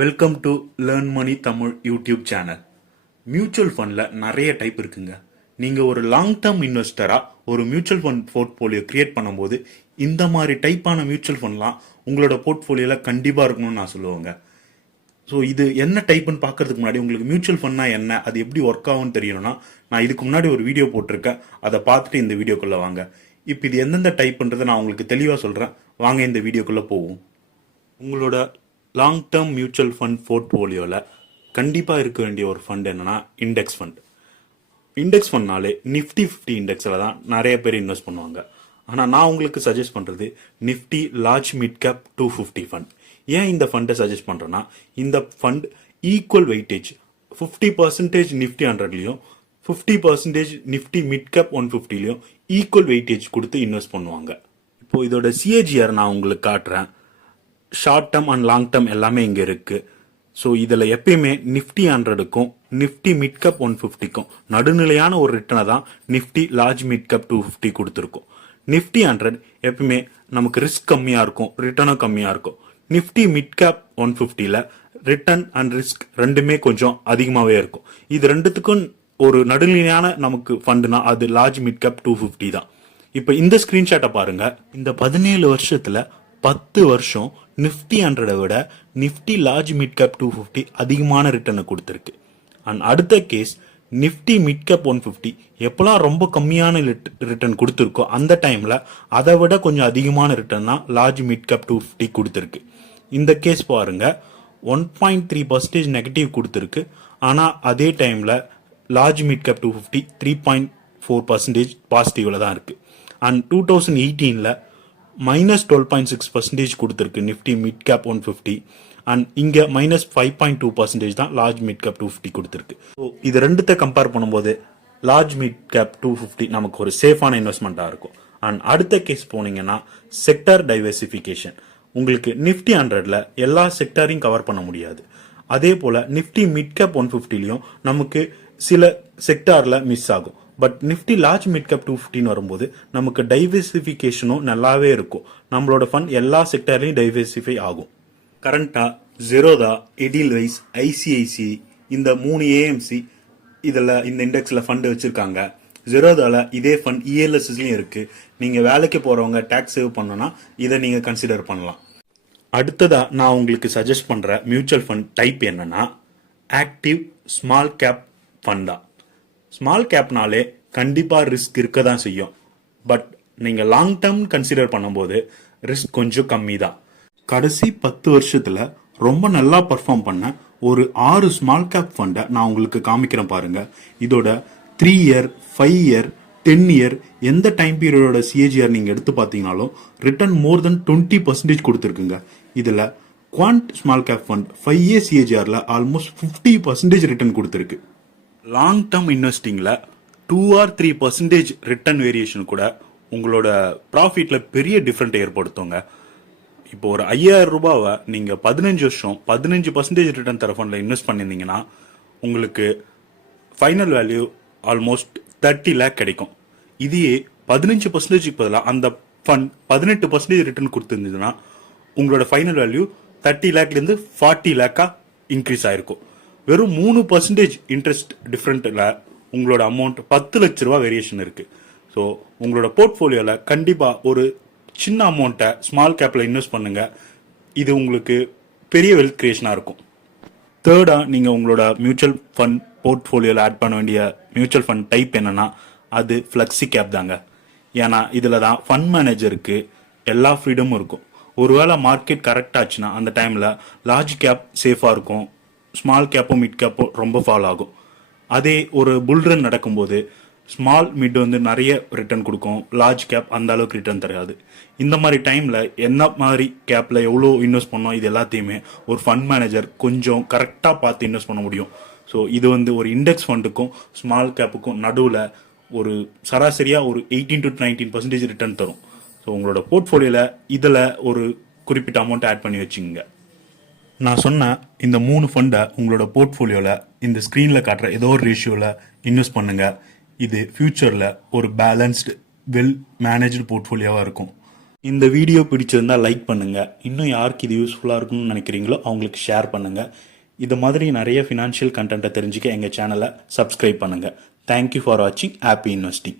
Welcome to learn money Tamil YouTube channel. Mutual ஃபண்டில் நிறைய type இருக்குங்க. நீங்கள் ஒரு லாங் டேர்ம் இன்வெஸ்டராக ஒரு மியூச்சுவல் ஃபண்ட் போர்ட்ஃபோலியோ கிரியேட் பண்ணும்போது இந்த மாதிரி டைப்பான மியூச்சுவல் ஃபண்ட்லாம் உங்களோட போர்ட்ஃபோலியோவில் கண்டிப்பாக இருக்கணும்னு நான் சொல்லுவேங்க. ஸோ இது என்ன டைப்புன்னு பார்க்கறதுக்கு முன்னாடி உங்களுக்கு மியூச்சுவல் ஃபண்ட்னா என்ன, அது எப்படி ஒர்க் ஆகும்னு தெரியணும்னா நான் இதுக்கு முன்னாடி ஒரு வீடியோ போட்டிருக்கேன், அதை பார்த்துட்டு இந்த வீடியோக்குள்ளே வாங்க. இப்போ இது எந்தெந்த டைப்ன்றதை நான் உங்களுக்கு தெளிவாக சொல்கிறேன். வாங்க இந்த வீடியோக்குள்ளே போவோம். உங்களோட லாங் டேர்ம் மியூச்சுவல் ஃபண்ட் போர்ட்ஃபோலியோவில் கண்டிப்பாக இருக்க வேண்டிய ஒரு ஃபண்ட் என்னன்னா இண்டெக்ஸ் ஃபண்ட். இண்டெக்ஸ் ஃபண்ட்னாலே நிஃப்டி 50 இண்டெக்ஸில் தான் நிறைய பேர் இன்வெஸ்ட் பண்ணுவாங்க. ஆனால் நான் உங்களுக்கு சஜஸ்ட் பண்ணுறது Nifty large mid cap 250 fund. ஏன் இந்த ஃபண்டை சஜஸ்ட் பண்ணுறேன்னா, இந்த ஃபண்ட் ஈக்குவல் வெயிட்டேஜ் 50% நிஃப்டி 100லையும் 50% நிஃப்டி மிட் கேப் 150லையும் ஈக்குவல் வெயிட்டேஜ் கொடுத்து இன்வெஸ்ட் பண்ணுவாங்க. இப்போ இதோட சிஏஜிஆர் நான் உங்களுக்கு காட்டுறேன். Short term and long term எல்லாமே இங்கே இருக்கு. ஸோ இதில் எப்பயுமே நிஃப்டி 100க்கும் நிஃப்டி மிட் கேப் 150க்கும் நடுநிலையான ஒரு ரிட்டனை தான் நிஃப்டி லார்ஜ் மிட் கேப் 250 கொடுத்துருக்கும். நிஃப்டி 100 எப்பயுமே நமக்கு ரிஸ்க் கம்மியாக இருக்கும், ரிட்டர்னும் கம்மியாக இருக்கும். நிஃப்டி மிட் கேப் 150ல ரிட்டர்ன் அண்ட் ரிஸ்க் ரெண்டுமே கொஞ்சம் அதிகமாகவே இருக்கும். இது ரெண்டுத்துக்கும் ஒரு நடுநிலையான நமக்கு ஃபண்டுனா அது லார்ஜ் மிட் கேப் 250 தான். இப்போ இந்த ஸ்கிரீன்ஷாட்டை பாருங்க. இந்த 17 வருஷத்துல 10 வருஷம் நிஃப்டி 100 விட நிஃப்டி லார்ஜ் மிட் கேப் 250 அதிகமான ரிட்டர்னை கொடுத்துருக்கு. அண்ட் அடுத்த கேஸ் நிஃப்டி மிட் கேப் 150 எப்பெல்லாம் ரொம்ப கம்மியான ரிட்டர்ன் கொடுத்துருக்கோ அந்த டைம்ல அதை விட கொஞ்சம் அதிகமான ரிட்டர்ன் தான் லார்ஜ் மிட் கேப் 250 கொடுத்துருக்கு. இந்த கேஸ் பாருங்க, 1.3% நெகட்டிவ் கொடுத்துருக்கு. ஆனால் அதே டைம்ல லார்ஜ் மிட் கேப் 250 3.4% பாசிட்டிவ்ல தான் இருக்கு. அண்ட் 2018ல -12.6% கொடுத்துருக்கு நிஃப்டி மிட் கேப் 150. அண்ட் இங்க -5.2% தான் லார்ஜ் மிட் கேப் 250 கொடுத்துருக்கு. ஸோ இது ரெண்டுத்தை கம்பேர் பண்ணும்போது லார்ஜ் மிட் கேப் 250 நமக்கு ஒரு சேஃபான இன்வெஸ்ட்மெண்ட்டாக இருக்கும். அண்ட் அடுத்த கேஸ் போனீங்கன்னா செக்டர் டைவர்சிஃபிகேஷன். உங்களுக்கு நிஃப்டி 100ல எல்லா செக்டரையும் கவர் பண்ண முடியாது. அதே போல நிஃப்டி மிட் கேப் 150லையும் நமக்கு சில செக்டார்ல மிஸ் ஆகும். But Nifty large mid cap 250 வரும்போது நமக்கு டைவர்சிஃபிகேஷனும் நல்லாவே இருக்கும். நம்மளோட ஃபண்ட் எல்லா செக்டர்லையும் டைவர்சிஃபை ஆகும். கரண்டா ஜெரோதா, எடில்வைஸ், ஐசிஐசி இந்த 3 ஏஎம்சி இதில் இந்த இண்டெக்ஸில் ஃபண்டு வச்சிருக்காங்க. ஜெரோதால இதே ஃபண்ட் இஎல்எஸ்லையும் இருக்கு. நீங்க வேலைக்கு போறவங்க டேக்ஸ் சேவ் பண்ணனா இதை நீங்க கன்சிடர் பண்ணலாம். அடுத்ததா நான் உங்களுக்கு சஜஸ்ட் பண்ற மியூச்சுவல் ஃபண்ட் டைப் என்னன்னா ஆக்டிவ் ஸ்மால் கேப் ஃபண்ட் தான். ஸ்மால் கேப்னாலே கண்டிப்பா ரிஸ்க் இருக்க தான் செய்யும். பட் நீங்க லாங் டேர்ம் கன்சிடர் பண்ணும்போது ரிஸ்க் கொஞ்சம் கம்மி தான். கடைசி 10 வருஷத்துல ரொம்ப நல்லா பர்ஃபார்ம் பண்ண ஒரு 6 ஸ்மால் கேப் ஃபண்டை நான் உங்களுக்கு காமிக்கிறேன் பாருங்க. இதோட 3 இயர் 5 இயர் 10 இயர் எந்த டைம் பீரியடோட சிஏஜிஆர் நீங்க எடுத்து பார்த்தீங்கனாலும் ரிட்டர்ன் மோர் தென் 20% கொடுத்துருக்குங்க. இதுல Quant small cap fund 5 year சிஏஜிஆர்ல ஆல்மோஸ்ட் 50% ரிட்டர்ன் கொடுத்துருக்கு. லாங் டேர்ம் இன்வெஸ்டிங்ல 2 or 3% ரிட்டர்ன் வேரியேஷன் கூட உங்களோட ப்ராஃபிட்ல பெரிய டிஃபரெண்ட் ஏற்படுத்துங்க. இப்போ ஒரு 5000 ரூபாவை நீங்க 15 வருஷம் 15% ரிட்டர்ன் தர ஃபண்ட்ல இன்வெஸ்ட் பண்ணிருந்தீங்கன்னா உங்களுக்கு ஃபைனல் வேல்யூ ஆல்மோஸ்ட் 30 lakh கிடைக்கும். இதையே 15% பதிலாக அந்த ஃபண்ட் 18% ரிட்டர்ன் கொடுத்துருந்ததுன்னா உங்களோட ஃபைனல் வேல்யூ 30 lakhலேருந்து 40 lakh இன்க்ரீஸ் ஆயிருக்கும். வெறும் 3% இன்ட்ரெஸ்ட் டிஃபரெண்ட்ல உங்களோட அமௌண்ட் 10 லட்ச ரூபா வேரியேஷன் இருக்கு. ஸோ உங்களோட போர்ட்ஃபோலியோல கண்டிப்பா ஒரு சின்ன அமௌண்ட்டை ஸ்மால் கேப்ல இன்வெஸ்ட் பண்ணுங்க. இது உங்களுக்கு பெரிய வெல்த் கிரியேஷனா இருக்கும். தேர்டா நீங்க உங்களோட மியூச்சுவல் ஃபண்ட் போர்ட்ஃபோலியோல ஆட் பண்ண வேண்டிய மியூச்சுவல் ஃபண்ட் டைப் என்னன்னா அது ஃபிளெக்ஸி கேப் தாங்க. ஏன்னா இதுல தான் ஃபண்ட் மேனேஜருக்கு எல்லா ஃப்ரீடமும் இருக்கும். ஒருவேளை மார்க்கெட் கரெக்ட் ஆச்சுன்னா அந்த டைம்ல லார்ஜ் கேப் சேஃபா இருக்கும், ஸ்மால் கேப்பும் மிட் கேப்பும் ரொம்ப ஃபால் ஆகும். அதே ஒரு புல்ரன் நடக்கும்போது ஸ்மால் மிட் வந்து நிறைய ரிட்டர்ன் கொடுக்கும், லார்ஜ் கேப் அந்த அளவுக்கு ரிட்டர்ன் தராது. இந்த மாதிரி டைம்ல என்ன மாதிரி கேப்ல எவ்வளோ இன்வெஸ்ட் பண்ணோம் இது எல்லாத்தையுமே ஒரு ஃபண்ட் மேனேஜர் கொஞ்சம் கரெக்டா பார்த்து இன்வெஸ்ட் பண்ண முடியும். ஸோ இது வந்து ஒரு இண்டெக்ஸ் ஃபண்டுக்கும் ஸ்மால் கேப்புக்கும் நடுவில் ஒரு சராசரியா ஒரு 18 to 19% ரிட்டர்ன் தரும். ஸோ உங்களோட போர்ட்ஃபோலியோல இதில் ஒரு குறிப்பிட்ட அமௌண்ட் ஆட் பண்ணி வச்சுங்க. நான் சொன்ன இந்த 3 ஃபண்டை உங்களோட போர்ட்ஃபோலியோல இந்த ஸ்கிரீன்ல காட்டுற ஏதோ ஒரு ரேஷியோல இன்வெஸ்ட் பண்ணுங்க. இது ஃபியூச்சர்ல ஒரு பேலன்ஸ்டு வெல் மேனேஜ்டு போர்ட்ஃபோலியோவா இருக்கும். இந்த வீடியோ பிடிச்சிருந்தா லைக் பண்ணுங்க. இன்னும் யாருக்கு இது யூஸ்ஃபுல்லா இருக்கும்னு நினைக்கிறீங்களோ அவங்களுக்கு ஷேர் பண்ணுங்க. இது மாதிரி நிறைய ஃபினான்ஷியல் கண்டென்ட்டை தெரிஞ்சுக்க எங்க சேனலை சப்ஸ்கிரைப் பண்ணுங்க. தேங்க்யூ ஃபார் வாட்சிங். Happy investing.